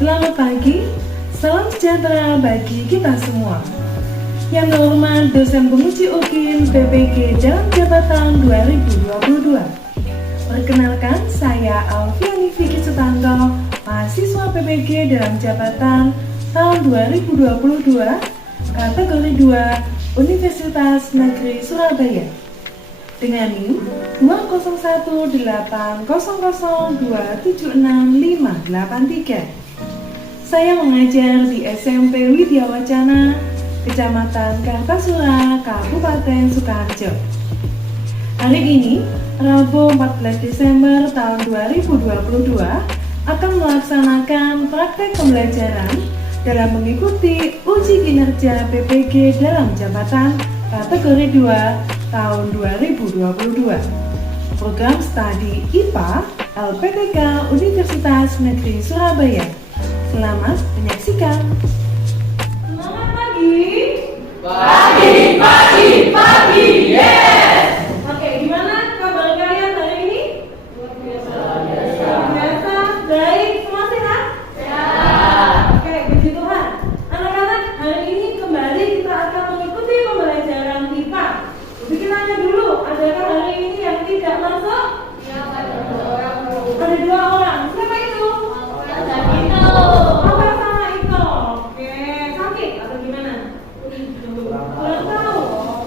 Selamat pagi, salam sejahtera bagi kita semua. Yang terhormat dosen penguji UKIN PPG dalam jabatan 2022. Perkenalkan, saya Alfiani Vicky Sutanto, mahasiswa PPG dalam jabatan tahun 2022, kategori 2, Universitas Negeri Surabaya. Dengan NIM 2018002765583. Saya mengajar di SMP Widya Wacana, Kecamatan Kartasura, Kabupaten Sukoharjo. Hari ini, Rabu 14 Desember tahun 2022, akan melaksanakan praktek pembelajaran dalam mengikuti uji kinerja PPG dalam jabatan kategori 2 tahun 2022. Program studi IPA LPTK Universitas Negeri Surabaya. Selamat menyaksikan. Selamat pagi. Pagi, yes. Oke, gimana kabar kalian hari ini? Luar biasa. Baik, semua sehat? Sehat. Oke, puji Tuhan. Anak-anak, hari ini kembali kita akan mengikuti pembelajaran IPA. Bikin nanya dulu, adakah hari ini yang tidak masuk? Ya, ada 2 orang. Ada 2 orang. Siapa itu? Apa sama Iko? Oke, sakit atau gimana? Kurang tahu.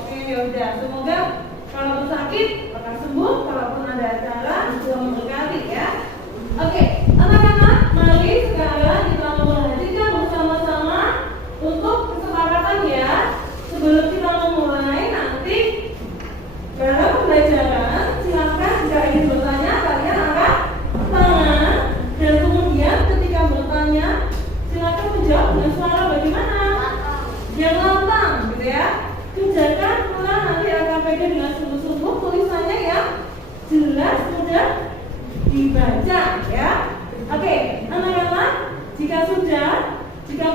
Oke, yaudah. Semoga kalau sakit akan sembuh. Kalaupun ada acara, Tuhan memberkati ya. Oke, anak-anak, mari sekarang kita memperhatikan bersama-sama untuk kesepakatan ya. Sebelum kita memulai nanti dalam pembelajaran, silakan jika ingin bertanya kalian angkat tangan, dan kemudian ketika bertanya silakan menjawab dengan suara bagaimana? Yang lantang, gitu ya. Kerjakan pula nanti akan pegang dengan sungguh-sungguh, tulisannya yang jelas mudah dibaca ya. Oke, anak-anak, jika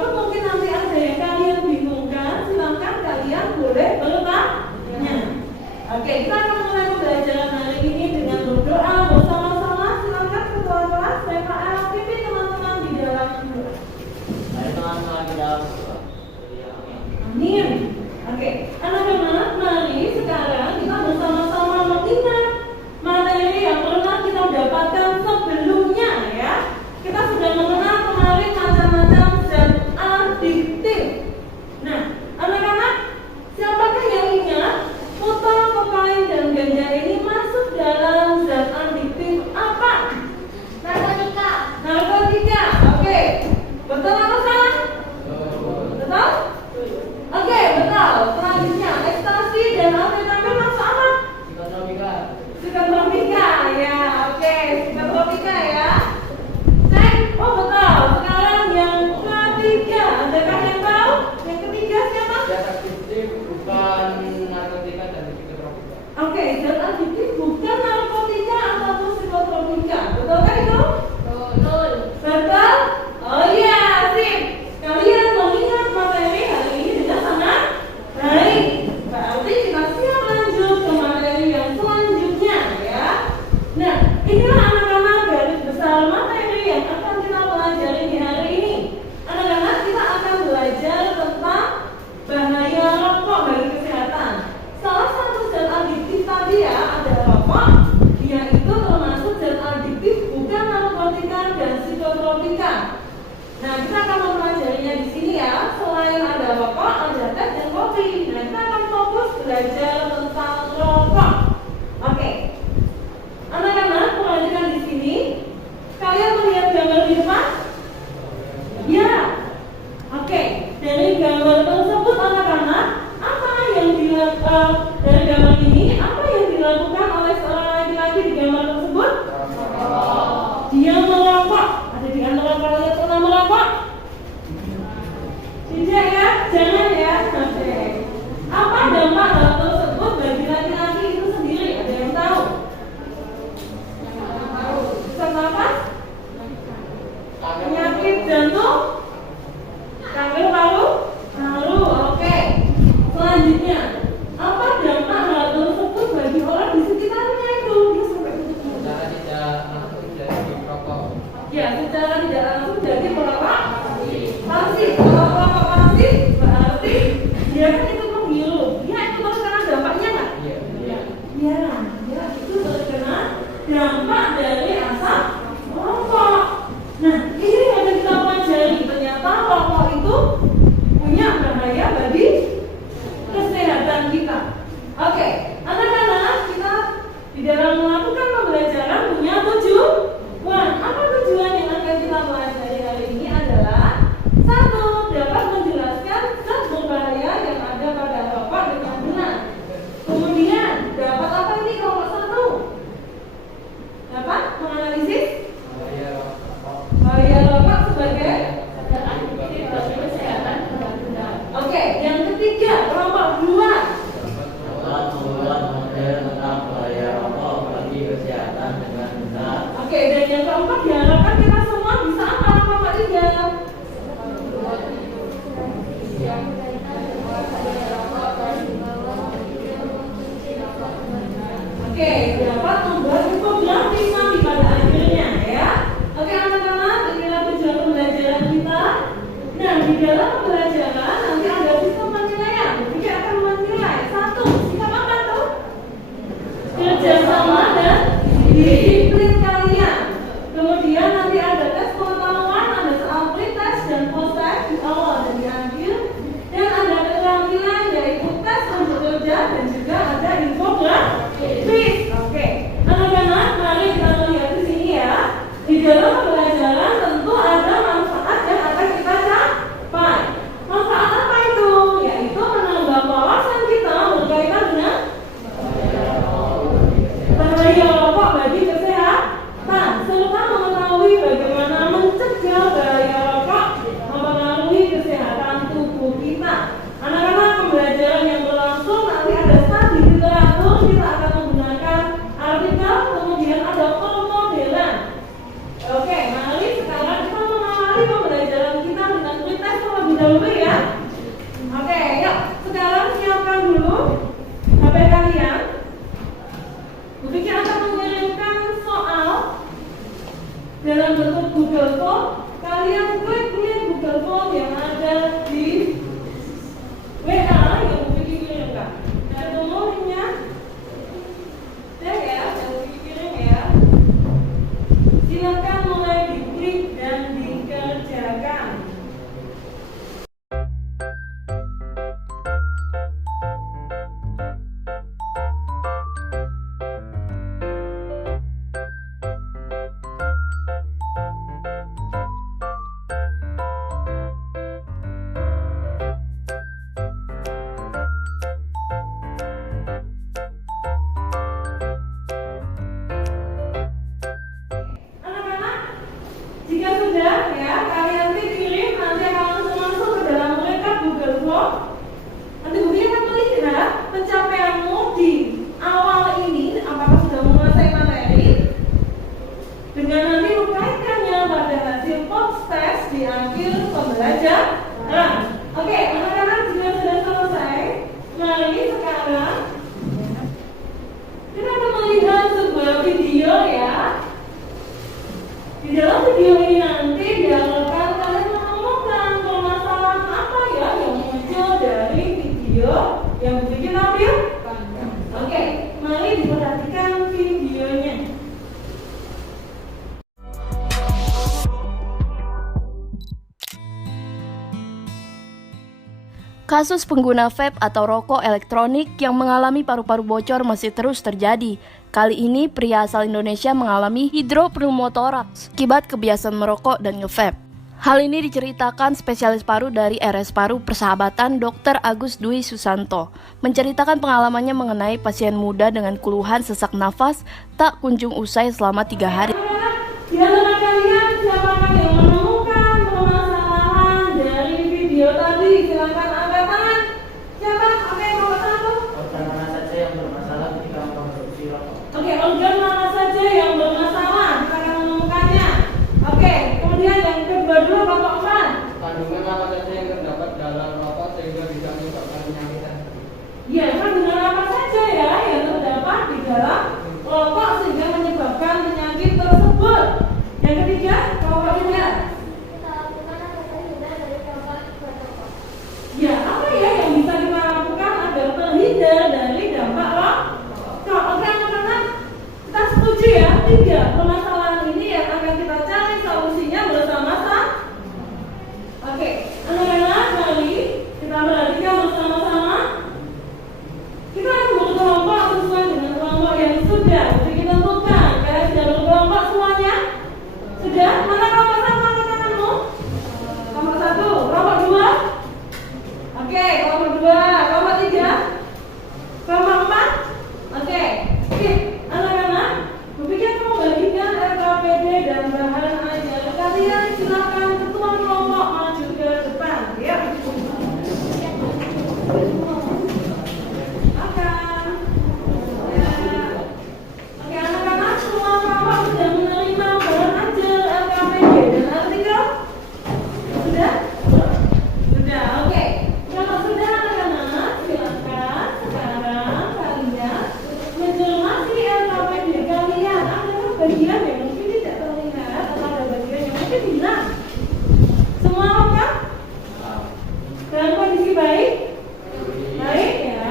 pun mungkin nanti ada yang kalian bingungkan, silakan kalian boleh bertanya. Oke, kita akan mulai pembelajaran hari ini dengan berdoa bersama-sama. Silakan ketua kelas PKL pimpin teman-teman di dalam doa. Amin. Oke, anak-anak, mari sekarang kita bersama-sama mengingat materi yang pernah kita dapatkan sebelumnya ya. Kita sudah mengenal kemarin macam-macam zat adiktif. Nah, anak-anak, siapakah yang ingat foto, kokain, dan ganja ini masuk dalam zat adiktif apa? Narkotika. Oke. Betul atau salah? Betul? Oke, betul. Selanjutnya, ekstasi dan amfetamin masuk apa? Psikotropika. Ya, oke. Psikotropika ya. Cek. Oh, betul. Sekarang yang ketiga. Adakah yang tahu? Yang ketiga siapa? Zat adiktif bukan narkotika dan psikotropika. Oke, zat adiktif bukan narkotika ataupun psikotropika. Betul kan itu? Betul. Betul? Oh iya, sip. Kalian mengingat materi hari ini dengan sangat baik. Berarti kita siap lanjut ke materi yang selanjutnya ya. Nah, inilah anak-anak garis besar materi yang akan kita pelajari di hari ini. Anak-anak, kita akan belajar tentang bahaya rokok bagi kesehatan. Salah satu zat adiktif tadi ya ada rokok. Dia itu termasuk zat adiktif bukan narkotika dan psikotropika. Nah, kita akan mempelajarinya di sini ya. Selain ada rokok, ada teh dan kopi. Nah, kita akan fokus belajar tentang rokok. Oke. Anak-anak, perhatikan di sini. Kalian melihat gambar di depan? Ya. Oke. Dari gambar tersebut, anak-anak, apa yang dilakukan dari gambar ini? Apa yang dilakukan oleh seorang laki-laki di gambar tersebut? Dia merokok. Ada di antara Jangan ya. Oke. Apa dampak hal tersebut bagi laki-laki itu sendiri? Ada yang tahu? Sesak nafas? Penyakit jantung? Kanker paru? Oke. Selanjutnya, apa dampak hal tersebut bagi orang di sekitarnya itu? Dia sampai tutup mulut. Secara tidak langsung jadi merokok. Ya, secara tidak langsung jadi perokok pasif. Kalau perokok pasif berarti dia kan itu menghirup. Dia itu terkena dampaknya nggak? Iya. Ya, dia itu terkena dampak dari asap rokok. Nah, ini yang harus kita pelajari. Ternyata rokok itu punya bahaya bagi kesehatan kita. Oke, anak-anak, kita di dalam melakukan pembelajaran punya tujuan. Apa tujuan yang akan kita pelajari hari ini adalah satu, dapat menjelaskan zat berbahaya yang ada pada rokok dengan benar. Kemudian dapat apa ini kelompok satu? Dapat menganalisis bahaya rokok sebagai kesehatan dengan benar. Oke, yang ketiga kelompok dua. Dapat membuat model tentang bahaya rokok bagi kesehatan dengan benar. Oke, dan yang keempat diharapkan kita semua bisa apa kelompok tiga? Oke, dapat membuat infografis nanti pada akhirnya ya. Oke anak-anak, inilah tujuan pembelajaran kita. Nah, di dalam pembelajaran nanti ada sistem penilaian. Kita akan menilai satu, sikap apa tuh? Kerjasama dan disiplin kalian. Kemudian nanti ada tes pengetahuan, ada soal pretest dan post-test di awal dan di akhir. Dan ada keterampilan yaitu tes untuk kerja dan juga ada infografis. Oke, anak-anak, mari kita lihat di sini ya. Di dalam pembelajaran tentu ada manfaat yang akan kita capai. Manfaat apa itu? Yaitu menambah wawasan kita berkaitan dengan bahaya rokok bagi kesehatan, serta mengetahui bagaimana mencegah bahaya rokok mempengaruhi kesehatan tubuh kita. Anak-anak, pembelajaran yang berlangsung nanti ada studi literatur, kita akan menggunakan artikel, kemudian ada pemodelan. Oke, mari sekarang kita mengawali pembelajaran kita dengan pretest terlebih dahulu ya. Oke, yuk sekarang siapkan dulu HP kalian. Bu Vicky akan mengirimkan soal dalam bentuk Google Form. Kalian klik link Google Form yang ada di WA yang Bu Vicky kirimkan. Ketemu linknya? Udah ya, yang Bu Vicky kirim ya. Silakan mulai diklik dan dikerjakan. Anak-anak, jika sudah ya, kalian kirim nanti akan langsung masuk ke dalam rekap Google Form. Nanti Bu Vicky akan melihat pencapaianmu di awal ini, apakah sudah menguasai materi, dengan nanti mengkaitkannya pada hasil post-test di akhir pembelajaran. Oke, anak-anak, jika sudah selesai, mari sekarang kita akan melihat sebuah video ya. Di dalam video ini nanti diharapkan kalian menemukan permasalahan apa ya yang muncul dari video yang Bu Vicky tampilkan. Oke, mari diperhatikan videonya. Kasus pengguna vape atau rokok elektronik yang mengalami paru-paru bocor masih terus terjadi. Kali ini pria asal Indonesia mengalami hidropneumotoraks akibat kebiasaan merokok dan nge-vape. Hal ini diceritakan spesialis paru dari RS Paru Persahabatan Dr. Agus Dwi Susanto, menceritakan pengalamannya mengenai pasien muda dengan keluhan sesak nafas tak kunjung usai selama 3 hari. Di antara kalian siapakah yang menemukan permasalahan dari video tadi? Silakan kemudian yang kedua dulu kelompok 4. Kandungan apa saja yang terdapat dalam rokok sehingga bisa menyebabkan penyakit? Ya, kandungan apa saja ya yang terdapat di dalam rokok sehingga menyebabkan penyakit tersebut. Yang ketiga, kelompok 3. Ya, apa ya yang bisa kita lakukan agar terhindar dari dampak rokok? Oke, anak-anak, kita setuju ya, 3 permasalahan ini yang akan kita cari solusinya bersama-sama. Oke, anak-anak, mari kita perhatikan bersama-sama. Kita akan berkelompok sesuai dengan kelompok yang sudah ditentukan. Kalian sudah berkelompok semuanya? Sudah? Mana kelompok 1 angkat tanganmu? Kelompok 1, kelompok 2. Oke, kelompok 2, kelompok 3, kelompok 4. Oke, anak-anak, berpikir membagikan RKPD dan bahan ajar kalian. Silakan ketua kelompok maju ke depan, ya. Oke, anak-anak, semua kelompok sudah menerima bahan ajar RKPD dan artikel? Sudah? Sudah, oke. Kalau sudah anak-anak, silakan sekarang kalian mencermati RKPD kalian. Ada bagian yang mungkin tidak terlihat atau ada bagian yang mungkin hilang. Semua lengkap? Dalam kondisi baik? Baik ya.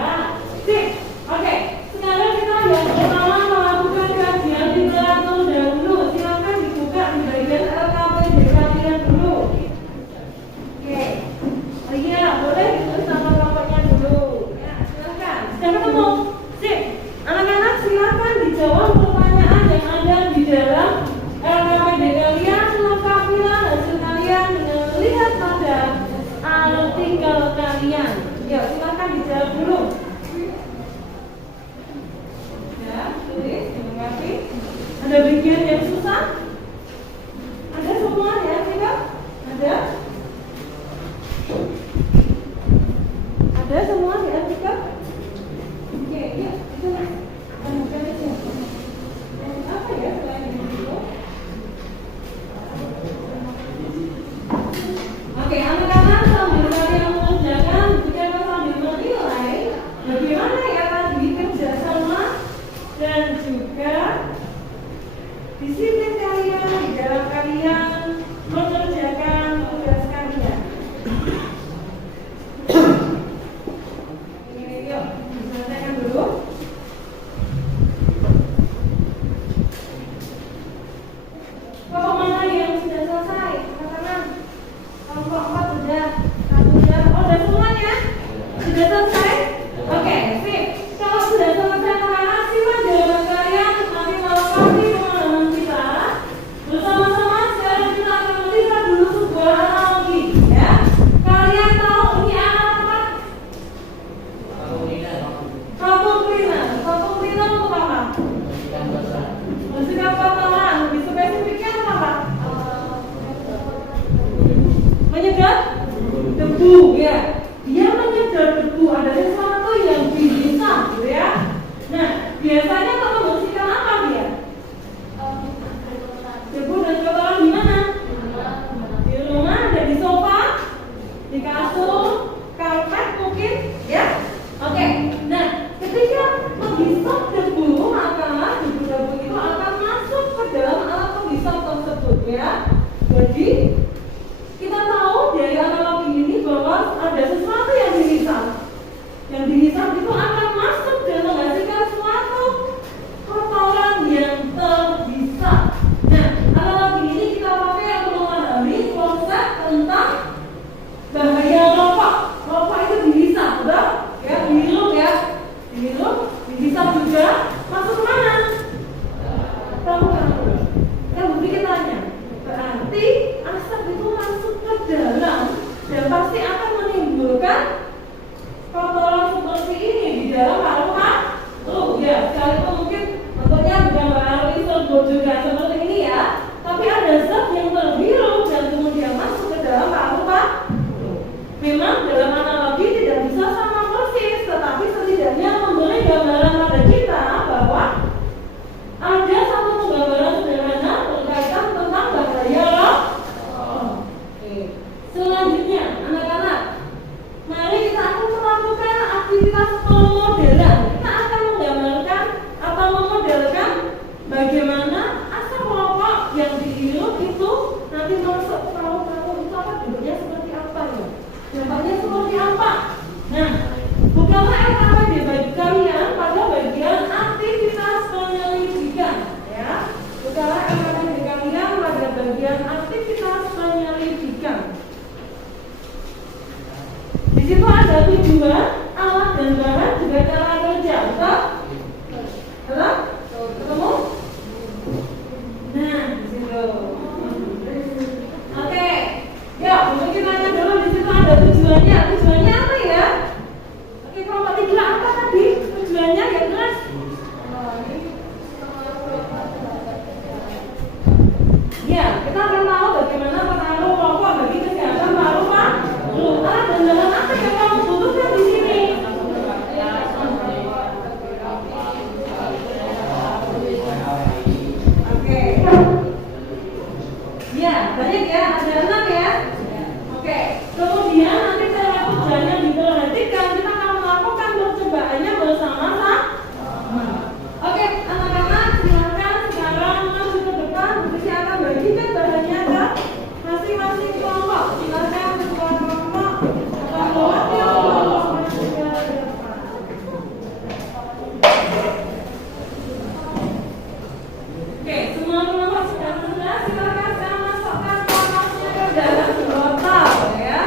Sip. Oke. Sekarang kita yang pertama melakukan kajian literatur dahulu. Silakan dibuka di bagian RKPD kalian dulu. Oke. Oh iya, boleh ditulis nama kelompoknya dulu. Ya, silakan. Sudah ketemu? Sip. Anak-anak silakan dijawab pertanyaan yang ada di dalam RKPD kalian. Lengkapilah hasil kalian dengan melihat pada artikel kalian. Yuk, silakan dijawab dulu. Ya, tulis, terima kasih. Ada bagian yang susah? Ada semua ya, tidak? Ada? Ada semua di artikel? Oke, ya, itu bukan aja. Apa ya selain itu? Oke, anak-anak sambil kalian mengerjakan, jika sambil menilai bagaimana ya tadi kerjasama dan juga disiplin kalian di dalam kalian mengerjakan tugas kalian. Yuk, diselesaikan dulu. Kelompok mana yang sudah selesai? Katakan. Kelompok 4 sudah. Oh, sudah semuanya? Sudah selesai? Oke, sip. Kalau sudah selesai anak-anak, simak jawaban kalian. Nanti melengkapi pengalaman kita. Bersama-sama sekarang kita akan melihat dulu sebuah analogi, ya. Kalian tahu ini apa? Vakum cleaner. Vakum cleaner untuk apa? Bersihkan kotoran. Lebih spesifiknya untuk apa? Menyedot debu, ya. Dia menyedot debu. Ada sesuatu yang dihisap, gitu ya. Nah, biasanya kalau membersihkan apa dia? Debu dan kotoran di mana? Di rumah, ada di sofa, di kasur, karpet mungkin, ya. Oke. Nah, ketika menghisap debu, maka debu-debu itu akan masuk ke dalam alat penghisap tersebut, ya. Jadi kita tahu dari analogi ini bahwa ada sesuatu yang dihisap. Yang dihisap itu akan masuk dan menghasilkan suatu kotoran yang terhisap. Nah, analogi ini kita pakai untuk memahami konsep tentang bahaya rokok. Rokok itu dihisap, betul? Ya, dihirup ya. Dihirup, dihisap juga. Masuk ke mana? Kamu kan? Yang berarti kita tanya. Berarti asap Nah, bukanlah LKPD bagi kalian pada bagian aktivitas penyelidikan, ya. Bukanlah LKPD kalian pada bagian aktivitas penyelidikan. Di situ ada tujuan, alat dan bahan, juga cara kerja, betul? Betul? Ketemu? Nah, di situ. Oke, ya, mungkin kita tanya dulu di situ ada tujuannya. Tujuannya apa ya? Oke, kelompok 3 apa tadi? Tujuannya ya kelas? Ya, kita akan tahu bagaimana pengaruh rokok bagi kesehatan paru-paru. Alat dan bahan apa yang kamu butuhkan di sini? Oke. Ya, banyak ya, ada 6 ya. Oke, kemudian nanti cara kerjanya diperhatikan, kita akan melakukan percobaannya bersama-sama. Oke, anak-anak silakan sekarang masuk ke depan. Nanti akan bagikan bahannya ke masing-masing kelompok. Silakan ketua kelompok akan mewakili kelompok masuk ke depan. Oke, semua kelompok sudah selesai. Silakan sekarang masukkan kelompoknya ke dalam botol ya.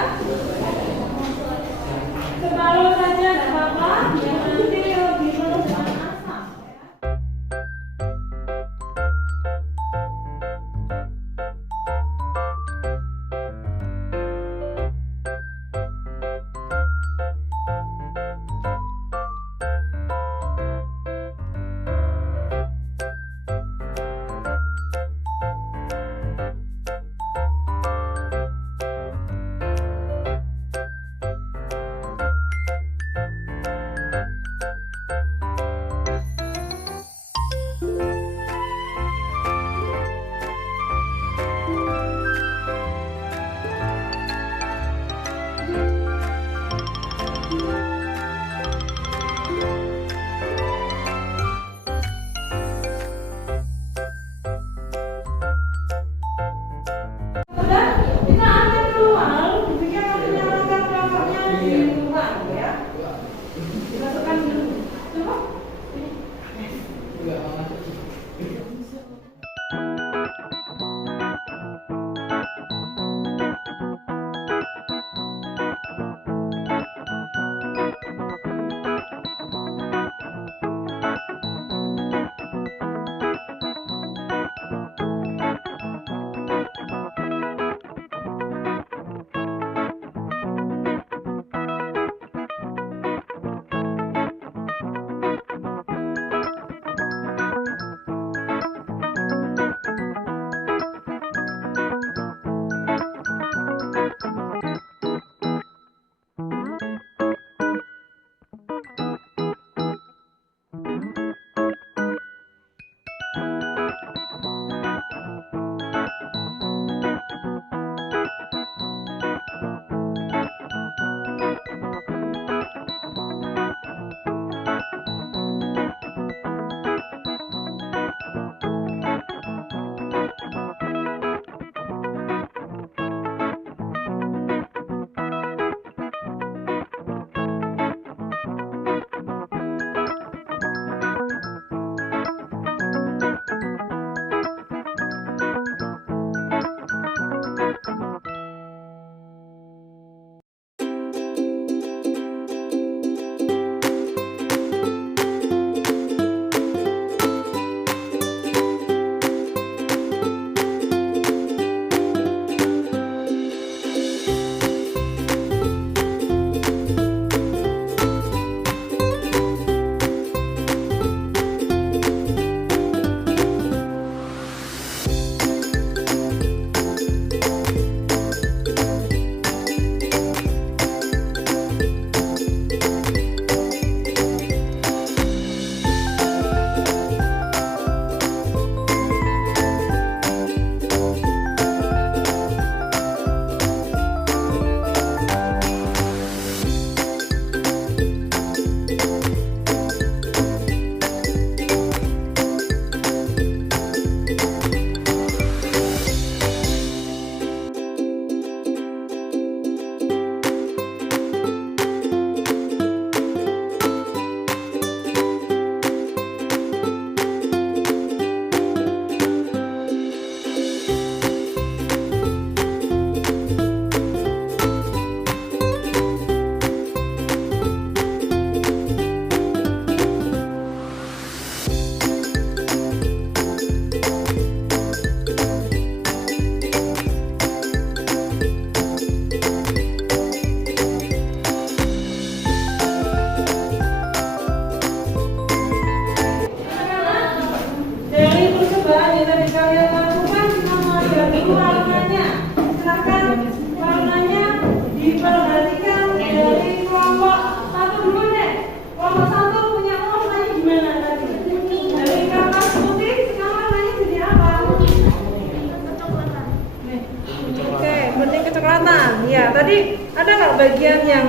kuning kecoklatan. Ya, tadi ada nggak bagian yang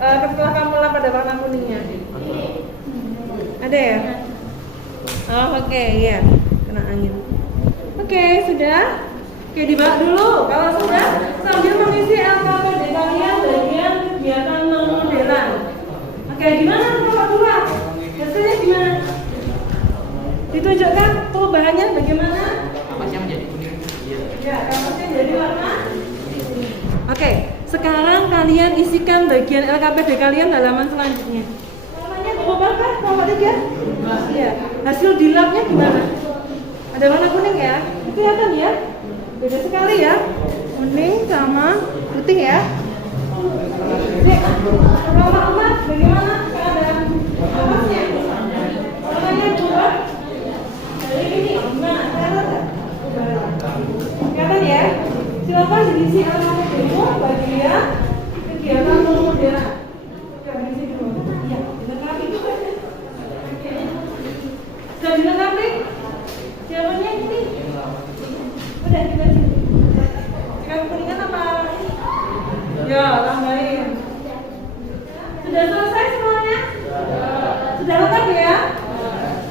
setelah kamu lap pada warna kuningnya? Ada ya? Oh, oke, ya. Kena angin. Oke, sudah? Oke, dibalik dulu. Kalau sudah, sambil mengisi LKPD kalian bagian kegiatan modelan. Oke, gimana kalau dua? Hasilnya gimana? Ditunjukkan perubahannya bagaimana? Kampasnya menjadi kuning. Ya, kampasnya jadi warna. Oke, sekarang kalian isikan bagian LKPD kalian halaman selanjutnya. Warnanya berubah kah? Nomor 3? Iya. Hasil di labnya gimana? Ada warna kuning ya? Kelihatan ya? Beda sekali ya? Kuning sama putih ya? Kalau emas bagaimana keadaan amasnya? Warnanya berubah? Dari ini gimana? Kelihatan ya? Silakan diisi LKPD-mu bagian kegiatan modelan. Diisi dulu. Iya, dilengkapi. Sudah dilengkapi? Jawabannya ini. Udah kita sini. Sekarang kuningan apa? Ya, tambahin. Sudah selesai semuanya? Sudah lengkap ya?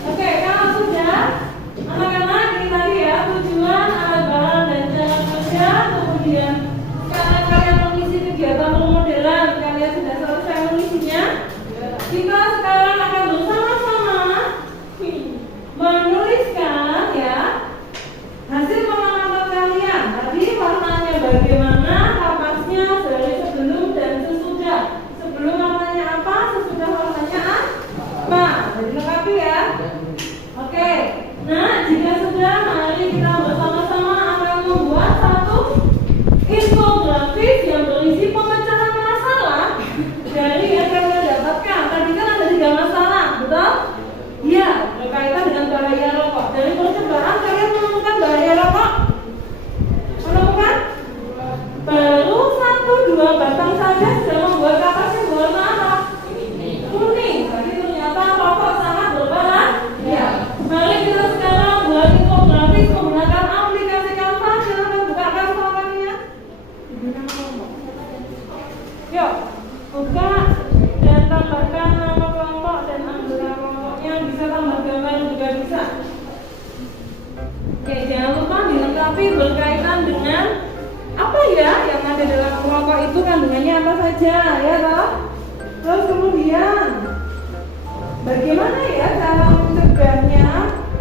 Oke, kalau sudah, anak-anak ini tadi ya tujuan, alat bahan dan cara kerja, kemudian sekarang kalian mengisi kegiatan pemodelan, kalian sudah selesai mengisinya. Kita sekarang akan bersama-sama menuliskan ya hasil pengamatan kalian. Tadi warnanya bagaimana, kapasnya dari sebelum dan sesudah. Sebelum warnanya apa, sesudah warnanya apa. Jadi lengkapi ya. Oke. Nah, jika sudah, mari kita bersama-sama akan membuat satu infografis yang berisi pemecahan masalah dari yang kalian dapatkan. Tadi kan ada 3 masalah, betul? Iya, berkaitan dengan bahaya rokok. Dari percobaan kalian menemukan bahaya rokok? Menemukan? Baru 1-2 batang saja sudah membuat kapas yang berwarna apa? Kuning. Tapi ternyata rokok sangat berbahaya. Mari kita sekarang buat infografis menggunakan aplikasi Canva. Silahkan buka Canva kalian. Yuk, buka dan tambahkan nama kelompok dan anggota kelompoknya. Bisa tambah gambar juga bisa. Oke, jangan lupa dilengkapi berkaitan dengan apa ya yang ada dalam kelompok itu, kandungannya apa saja, ya toh? Terus kemudian bagaimana ya cara mencegahnya?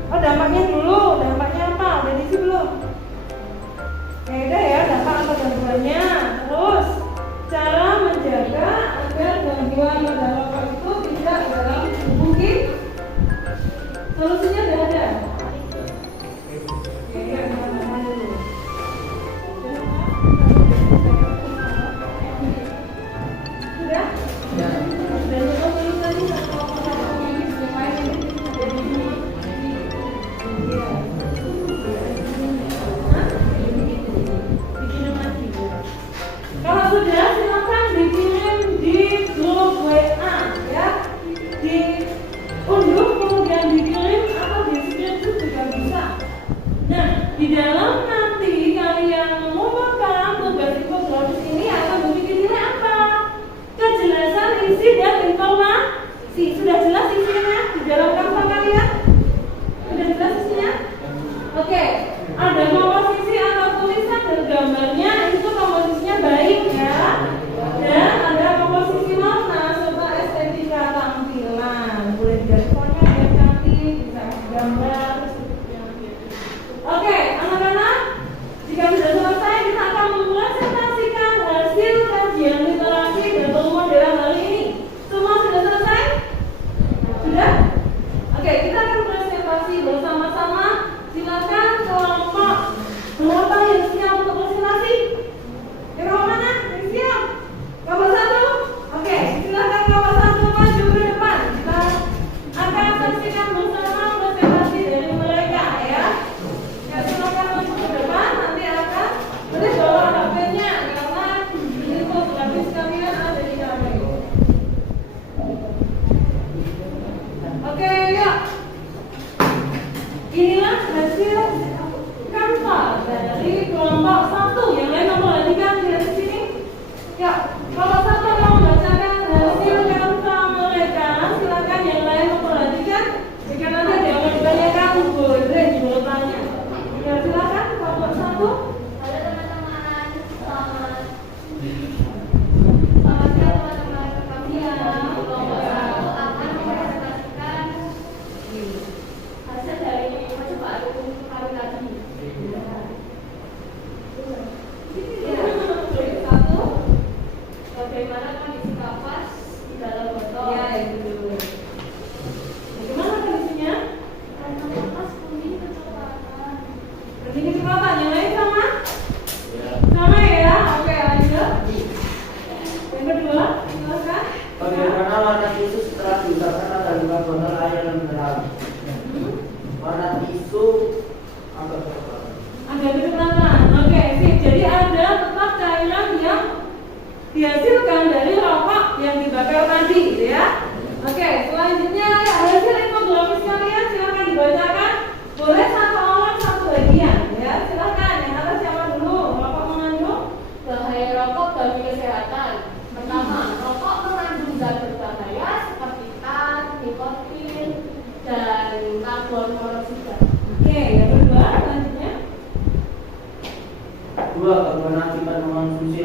Oh, dampaknya dulu. Dampaknya apa? Udah diisi belum? Ya udah ya, dampak atau gangguannya. Terus cara menjaga agar gangguan pada rokok itu tidak dalam tubuh kita. Solusinya udah ada. Oke, ya, sama-sama dulu. Sudah? Dan untuk tulisannya bikin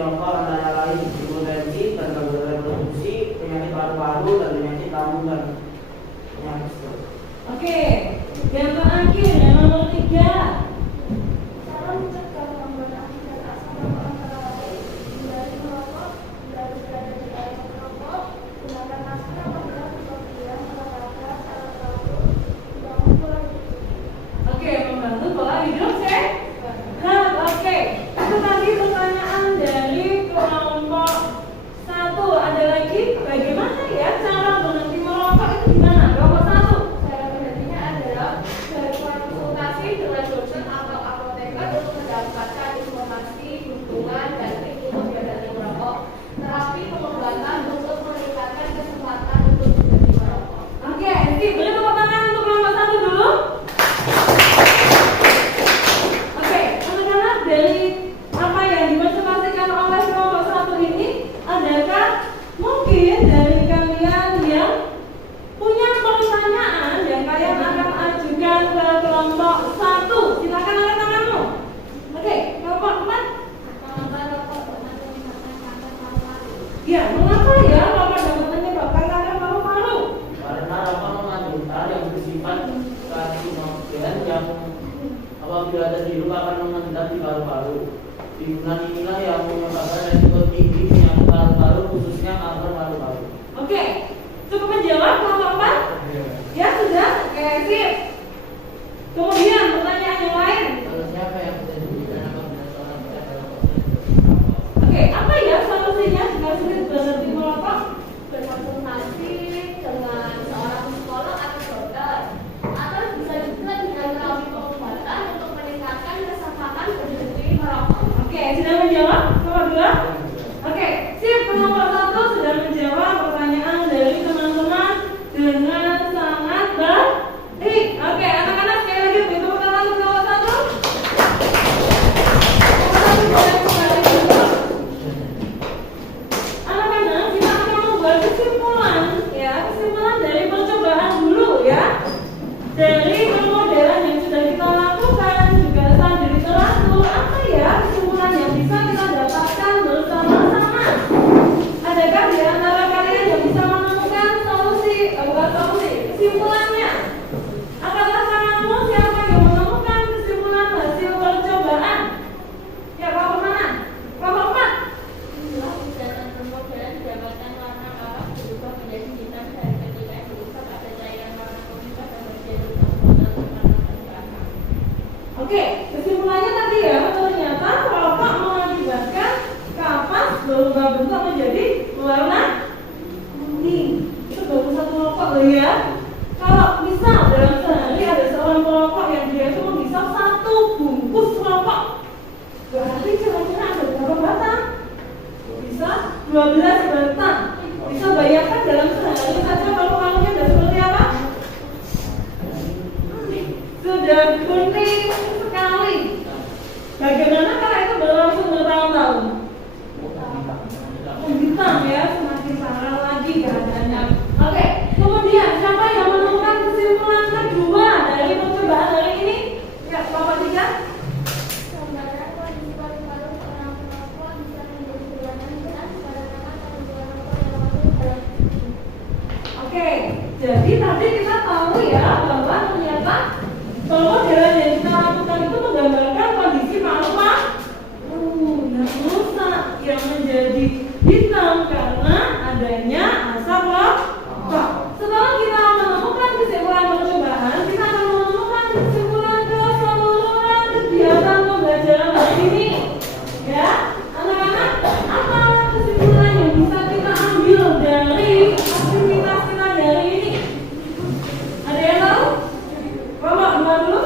rokok antara lain hipertensi, gangguan reproduksi, penyakit paru-paru, dan penyakit lambung dan penyakit stroke. Oke, yang terakhir yang nomor 3. Cara mencegah penggunaan zat asam rokok antara lain hindari merokok, hindari berada di area merokok, gunakan masker apabila bepergian, olahraga, salah satu membangun pola hidup. Oke, membantu pola hidup sehat. Oke, itu tadi pertanyaan dari kelompok 1. Ada lagi, bagaimana ya cara berhenti merokok itu gimana? Kelompok 1. Cara berhentinya adalah berkonsultasi dengan dokter atau apoteker untuk mendapatkan informasi, dukungan, dan trik untuk berhenti merokok. Terapi pengobatan untuk meningkatkan kesempatan untuk berhenti merokok. Oke, beri tepuk tangan untuk kelompok 1 dulu. Oke, anak-anak, dari apa yang dikonsultasikan oleh kelompok 1 ini, adakah mungkin dari kalian yang punya pertanyaan yang kalian akan ajukan ke kelompok 1? Silakan angkat tanganmu. Oke, kelompok 4. Mengapa rokok dapat menyebabkan kanker paru-paru? Ya, mengapa ya rokok dapat menyebabkan kanker paru-paru? Karena rokok mengandung zat yang bersifat karsinogen yang apabila terhirup akan mengendap di paru-paru. Timbunan inilah yang menyebabkan resiko tinggi penyakit paru-paru, khususnya kanker paru-paru. Oke, cukup menjawab kelompok 4? Ya, sudah? Oke, sip. Kemudian pertanyaan yang lain. Kalau siapa yang bisa diberikan apabila seorang tidak merokok sulit? Oke, apa ya solusinya jika sulit berhenti merokok? Berkonsultasi dengan seorang psikolog atau dokter, atau bisa juga dengan terapi pengobatan untuk meningkatkan kesempatan berhenti merokok. Oke, sudah menjawab? Nomor 2? Oke, sip. Kelompok 1 sudah menjawab pertanyaan dari teman-teman dengan sangat baik. Oke, anak-anak sekali lagi beri tepuk tangan untuk kelompok 1. Kelompok 1 boleh kembali duduk. Anak-anak, kita akan membuat kesimpulan ya, kesimpulan dari percobaan dulu ya. Dari pemodelan yang sudah kita lakukan juga sambil literatur, apa ya kesimpulan yang bisa kita dapatkan bersama-sama? Adakah di antara kalian yang bisa menemukan kesimpulannya? Angkatlah tanganmu siapa yang menemukan kesimpulan hasil percobaan? Ya, kelompok mana? Kelompok 4. Jumlah kegiatan pemodelan didapatkan warna merah berubah menjadi hitam dan ketika diubah ada cairan warna kuning pada bagian lubang botol warna merah. Oke, kesimpulannya tadi ya, ternyata rokok mengakibatkan kapas berubah bentuk menjadi warna kuning. Itu baru satu rokok loh ya. Kalau misal dalam sehari ada seorang perokok yang dia itu menghisap 1 bungkus rokok, berarti kira-kira ada berapa batang? Bisa 12 batang. Bisa bayangkan dalam sehari saja paru-parunya sudah seperti apa? Sudah kuning sekali. Bagaimana kalau itu berlangsung bertahun-tahun? Hitam ya, semakin parah lagi keadaannya. Oke, kemudian siapa yang menemukan kesimpulan kedua dari percobaan hari ini? Ya, kelompok 3. Gambaran kondisi paru-paru seorang perokok bisa menjadi berwarna hitam karena kandungan rokok yang masuk dalam tubuh. Oke, jadi tadi kita tahu ya bahwa ternyata pemodelan yang kita lakukan itu menggambarkan kondisi paru-paru yang rusak, yang menjadi hitam karena adanya asap rokok. Setelah kita menemukan kesimpulan percobaan, kita akan menemukan kesimpulan keseluruhan kegiatan pembelajaran hari ini. Ya, anak-anak, apa kesimpulan yang bisa kita ambil dari aktivitas kita hari ini? Ada yang tahu? Kelompok 2 dulu.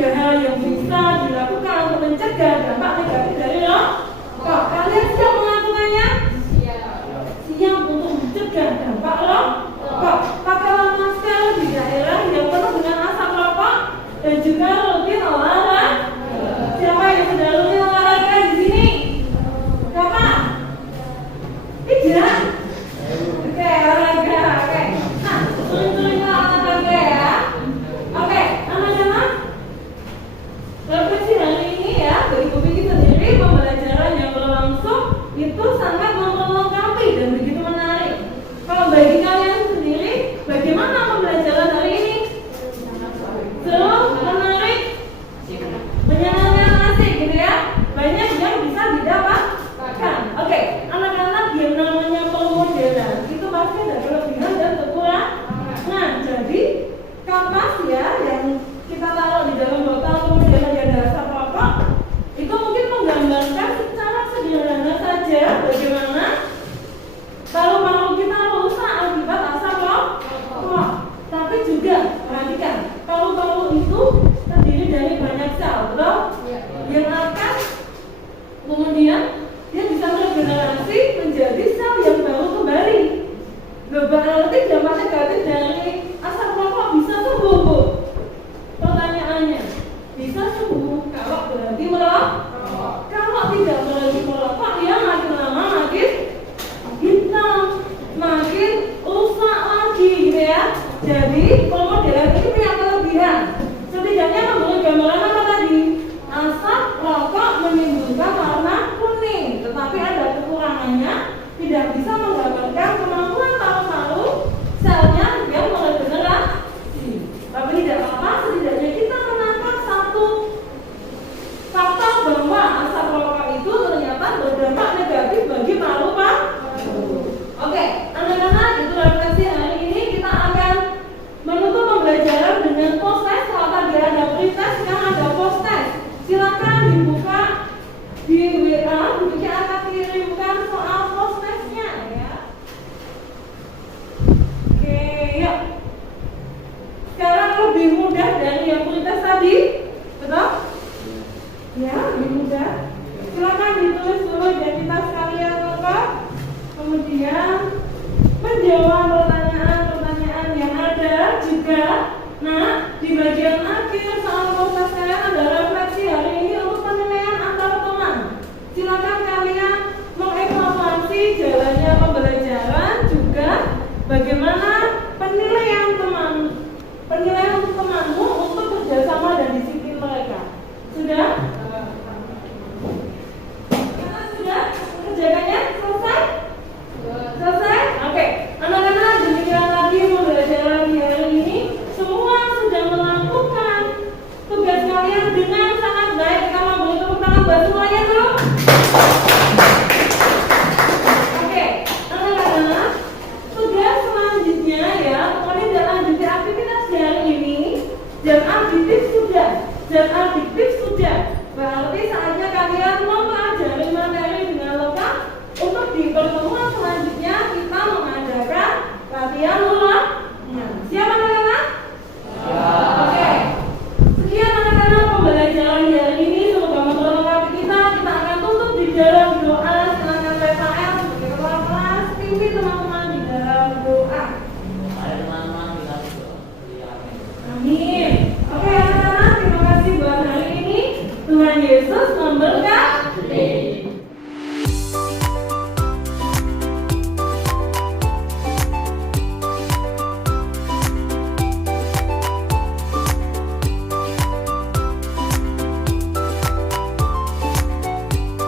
3 hal yang bisa dilakukan untuk mencegah dampak negatif dari rokok. Kalian siap melakukannya? Siap untuk mencegah dampak rokok. Pakailah masker di daerah yang penuh dengan asap rokok dan juga rutin olahraga. Siapa yang sudah rutin olahraga di sini? Siapa? Tidak? Oke, olahraga. Oke. Nah, sering-seringlah olahraga ya. Oke, anak-anak. Refleksi hari ini ya, bagi Bu Vicky sendiri pembelajaran yang berlangsung itu sangat memperlengkapi dan begitu menarik. Kalau bagi kalian sendiri, bagaimana pembelajaran hari ini? Seru, menarik, menyenangkan, asik gitu ya. Banyak yang bisa didapatkan. Oke, anak-anak yang namanya pemodelan itu pasti ada kelebihan dan kekurangan. Nah, jadi kapas ya yang kita taruh di dalam botol kemudian ada asap rokok itu mungkin menggambarkan secara sederhana saja bagaimana paru-paru kita rusak akibat asap rokok. Tapi juga perhatikan, paru-paru itu terdiri dari banyak sel, betul? Yang akan kemudian dia bisa meregenerasi menjadi sel yang baru kembali. Berarti dampak negatif dari asap rokok bisa sembuh, Bu? Pertanyaannya, bisa sembuh kalau berhenti merokok? Kalau tidak berhenti merokok, dia makin lama makin hitam, makin rusak lagi gitu ya. Jadi pemodelan ini punya kelebihan. Setidaknya memberi gambaran apa tadi? Asap rokok menimbulkan warna kuning, tetapi ada kekurangannya, tidak bisa menggambarkan kemampuan paru-paru selnya yang meregenerasi. Tapi tidak apa-apa, setidaknya kita menangkap satu fakta bahwa asap rokok itu ternyata berdampak negatif bagi paru-paru. Oke, anak-anak, itu refleksi hari ini. Kita akan menutup pembelajaran dengan post test. Kalau tadi ada pretest, sekarang ada post test. Silakan dibuka di WA, Bibi akan kirimkan soal post testnya ya. Oke, yuk. Sekarang lebih mudah dari yang pretest tadi, betul? Ya, lebih mudah. Silakan ditulis dulu identitas kalian lengkap. Kemudian menjawab pertanyaan-pertanyaan yang ada juga. Nah, di bagian akhir soal proses kalian ada refleksi hari ini untuk penilaian antar teman. Silakan kalian mengevaluasi jalannya pembelajaran juga bagaimana penilaian untuk temanmu untuk kerjasama dan disiplin mereka. Sudah? Sudah? Kerjakannya selesai? Selesai? Oke. Anak-anak, demikian lagi pembelajaran di hari ini. Semua sudah melakukan tugas kalian dengan sangat baik. Kalau boleh tepuk tangan buat semuanya dulu. Oke, anak-anak, tugas selanjutnya ya, kalian tidak lanjuti aktivitas di hari ini. Dan adiktif sudah. Berarti saatnya kalian mempelajari materi dengan lengkap. Untuk di pertemuan selanjutnya kita mengadakan latihan ulang. Siapa